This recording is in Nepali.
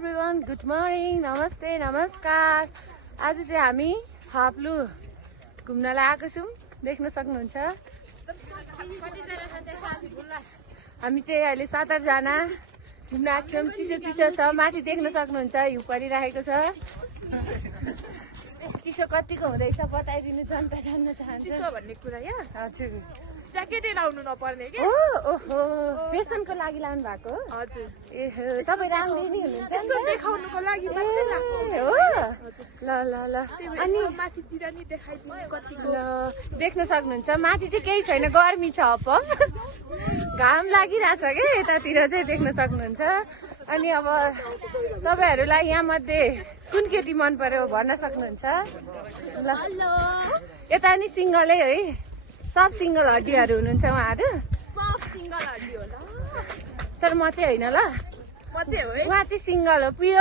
एभ्रिवान, गुड मर्निङ, नमस्ते, नमस्कार। आज चाहिँ हामी फाप्लु घुम्नलाई आएको छौँ, देख्न सक्नुहुन्छ। हामी चाहिँ अहिले 7-8 जना घुम्न आएको छौँ। चिसो चिसो छ, माथि देख्न सक्नुहुन्छ, हिउँ परिरहेको छ। चिसो कतिको हुँदैछ बताइदिनु, जनता जान्न चाहन्छ। चिसो भन्ने कुरा यहाँ हजुर, ज्याकेटै लाउनु नपर्ने के? ओहो, फेसनको लागि लाउनु भएको? हजुर। ए तपाईँ राम्रो नि हुनुहुन्छ नि यसो देखाउनुको लागि त? मात्रै लाएको। ए हो, ल ल ल। अनि माथितिर नि देखाइदिनु कतिको। ल देख्न सक्नुहुन्छ, माथि चाहिँ केही छैन, गर्मी छ, अप घाम लागिरहेछ के यतातिर चाहिँ देख्न सक्नुहुन्छ। अनि अब तपाईँहरूलाई यहाँ मध्ये कुन केटी मन पर्यो भन्न सक्नुहुन्छ? ल यता नि सिङ्गलै है, सब सिङ्गल हड्डीहरू हुनुहुन्छ उहाँहरू। सब सिङ्गल हड्डी हो ल। तर म चाहिँ होइन ल, म चाहिँ हो है। उहाँ चाहिँ सिङ्गल हो, प्योर